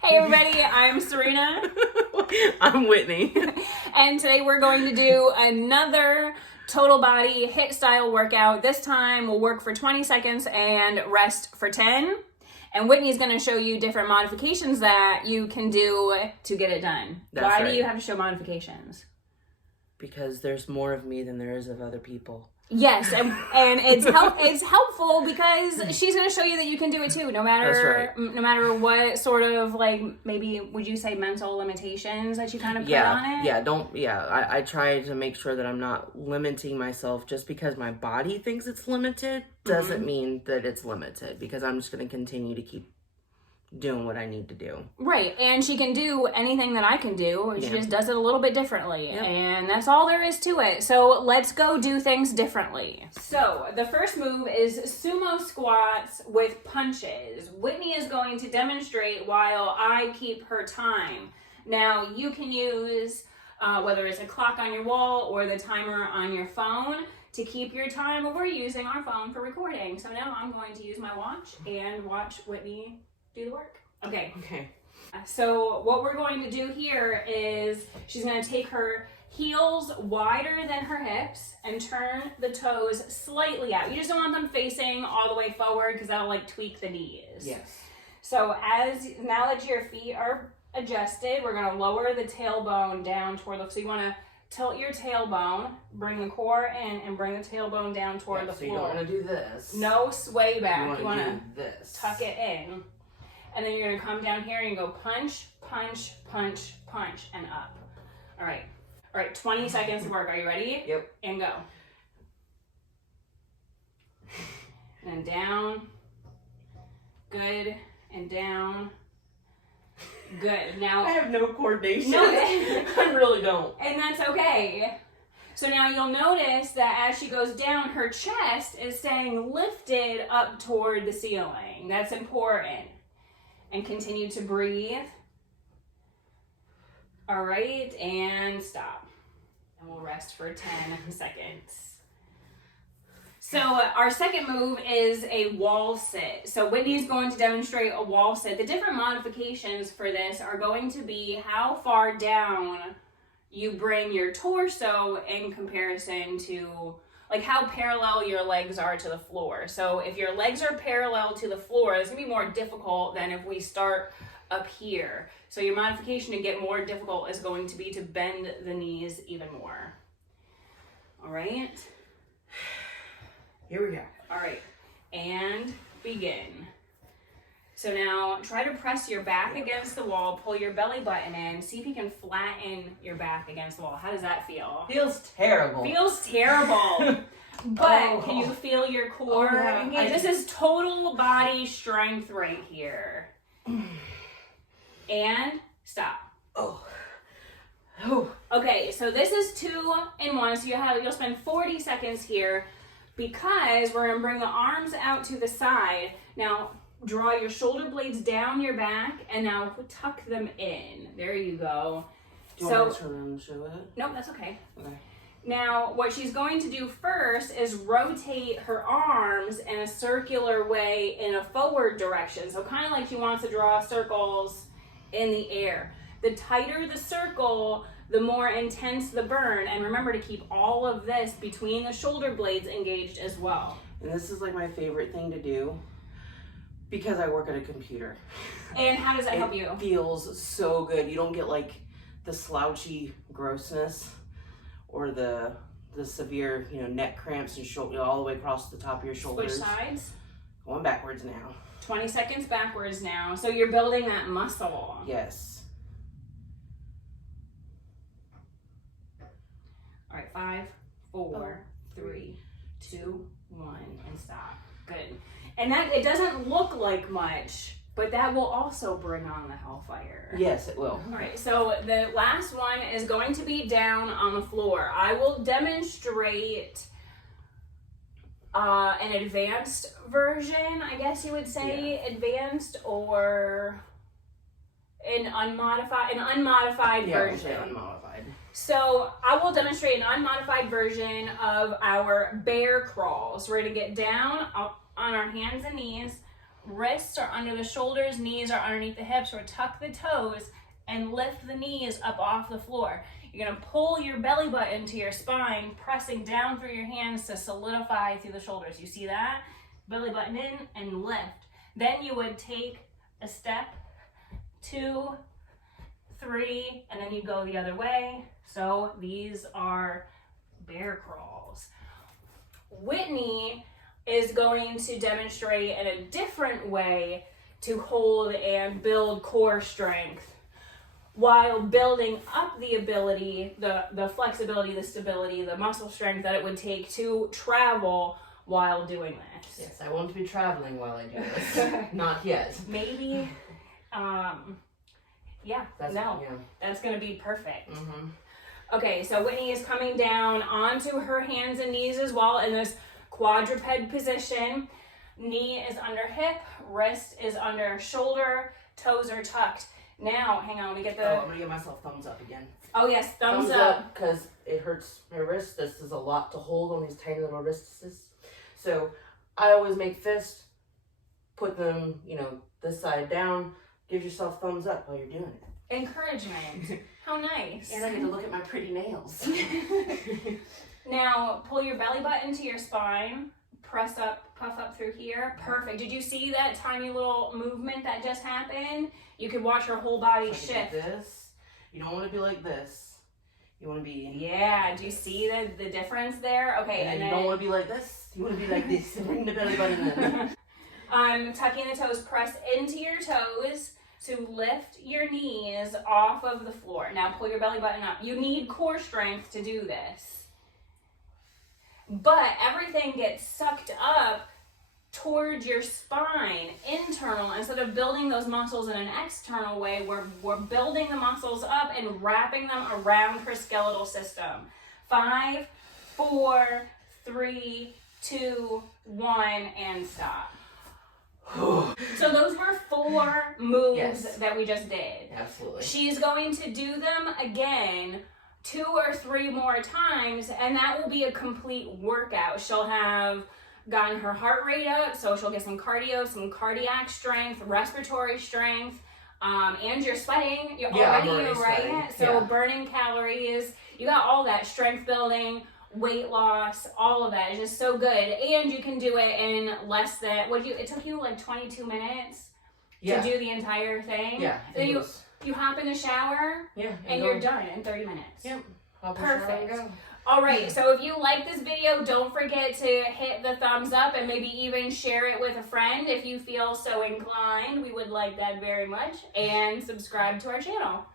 Hey everybody, I'm Serena. I'm Whitney. And today we're going to do another total body HIIT style workout. This time we'll work for 20 seconds and rest for 10. And Whitney's going to show you different modifications that you can do to get it done. Why do you have to show modifications? Because there's more of me than there is of other people. Yes, and it's helpful because she's going to show you that you can do it too, no matter what sort of, like, maybe would you say mental limitations that you kind of put on it? I try to make sure that I'm not limiting myself. Just because my body thinks it's limited doesn't mean that it's limited, because I'm just going to continue to keep doing what I need to do. Right, and she can do anything that I can do. She just does it a little bit differently, and that's all there is to it. So let's go do things differently. So the first move is sumo squats with punches. Whitney is going to demonstrate while I keep her time. Now you can use whether it's a clock on your wall or the timer on your phone to keep your time. We're using our phone for recording. So now I'm going to use my watch and watch Whitney do the work. Okay. So what we're going to do here is she's going to take her heels wider than her hips and turn the toes slightly out. You just don't want them facing all the way forward because that'll like tweak the knees. Yes. So now that your feet are adjusted, we're going to lower the tailbone down toward the, so you want to tilt your tailbone, bring the core in, and bring the tailbone down toward the floor. So you don't want to do this. No sway back. You want to do this. Tuck it in. And then you're going to come down here and go punch, punch, punch, punch, and up. All right, 20 seconds to work. Are you ready? Yep. And go. And down. Good. And down. Good. Now I have no coordination. No, I really don't. And that's okay. So now you'll notice that as she goes down, her chest is staying lifted up toward the ceiling. That's important. And continue to breathe. All right, and stop. And we'll rest for 10 seconds. So our second move is a wall sit. So Whitney's going to demonstrate a wall sit. The different modifications for this are going to be how far down you bring your torso in comparison to, like, how parallel your legs are to the floor. So if your legs are parallel to the floor, it's gonna be more difficult than if we start up here. So your modification to get more difficult is going to be to bend the knees even more. All right? Here we go. All right, and begin. So now try to press your back against the wall, pull your belly button in, see if you can flatten your back against the wall. How does that feel? Feels terrible. Feels terrible. But can you feel your core? This is total body strength right here. And stop. Okay, so this is 2 in 1. So you'll spend 40 seconds here because we're gonna bring the arms out to the side. Now, draw your shoulder blades down your back and now tuck them in. There you go. Do you want to show it? Nope, that's okay. Okay. Now, what she's going to do first is rotate her arms in a circular way in a forward direction. So kind of like she wants to draw circles in the air. The tighter the circle, the more intense the burn. And remember to keep all of this between the shoulder blades engaged as well. And this is like my favorite thing to do, because I work at a computer. And how does that help you? It feels so good. You don't get like the slouchy grossness or the severe, neck cramps and shoulder all the way across the top of your shoulders. Switch sides. Going backwards now. 20 seconds backwards now. So you're building that muscle. Yes. All right, 5, 4, 3, 2, 1, and stop. Good. And that, it doesn't look like much, but that will also bring on the hellfire. Yes, it will. All right, so the last one is going to be down on the floor. I will demonstrate an advanced version, I guess you would say, advanced, or an unmodified version. Unmodified. So I will demonstrate an unmodified version of our bear crawl. So we're going to get down up on our hands and knees, Wrists are under the shoulders, knees are underneath the hips, or tuck the toes and lift the knees up off the floor. You're gonna pull your belly button to your spine, pressing down through your hands to solidify through the shoulders. You see that? Belly button in and lift. Then you would take a step, 2, 3, and then you go the other way. So these are bear crawls. Whitney is going to demonstrate in a different way to hold and build core strength while building up the ability, the flexibility, the stability, the muscle strength that it would take to travel while doing this. Yes, I want to be traveling while I do this. Not yet. Maybe, that's gonna be perfect. Mm-hmm. Okay, so Whitney is coming down onto her hands and knees as well in this quadruped position. Knee is under hip, wrist is under shoulder, toes are tucked. Now, hang on, let me get the... I'm going to give myself thumbs up again. Oh, yes, thumbs up. Because it hurts my wrist. This is a lot to hold on these tiny little wrists. So I always make fists, put them, this side down. Give yourself thumbs up while you're doing it. Encouragement. How nice. And I get to look at my pretty nails. Now, pull your belly button to your spine. Press up, puff up through here. Perfect. Did you see that tiny little movement that just happened? You could watch her whole body shift. Like this. You don't want to be like this. You want to be... Yeah, do you see the difference there? Okay, and then you don't want to be like this. You want to be like this. Bring the belly button in. Tucking the toes, press into your toes to lift your knees off of the floor. Now pull your belly button up. You need core strength to do this. But everything gets sucked up towards your spine, internal. Instead of building those muscles in an external way, we're building the muscles up and wrapping them around her skeletal system. 5, 4, 3, 2, 1, and stop. So those were 4 moves that we just did. Absolutely. She's going to do them again 2 or 3 more times, and that will be a complete workout. She'll have gotten her heart rate up, so she'll get some cardio, some cardiac strength, respiratory strength, and you're sweating. You're already right? Sweating. So burning calories. You got all that strength building, weight loss, all of that is just so good. And you can do it in less than, it took you like 22 minutes to do the entire thing. Yeah. Then you hop in the shower, and you're done in 30 minutes. Yep. Perfect. All right, so if you like this video, don't forget to hit the thumbs up and maybe even share it with a friend if you feel so inclined. We would like that very much. And subscribe to our channel.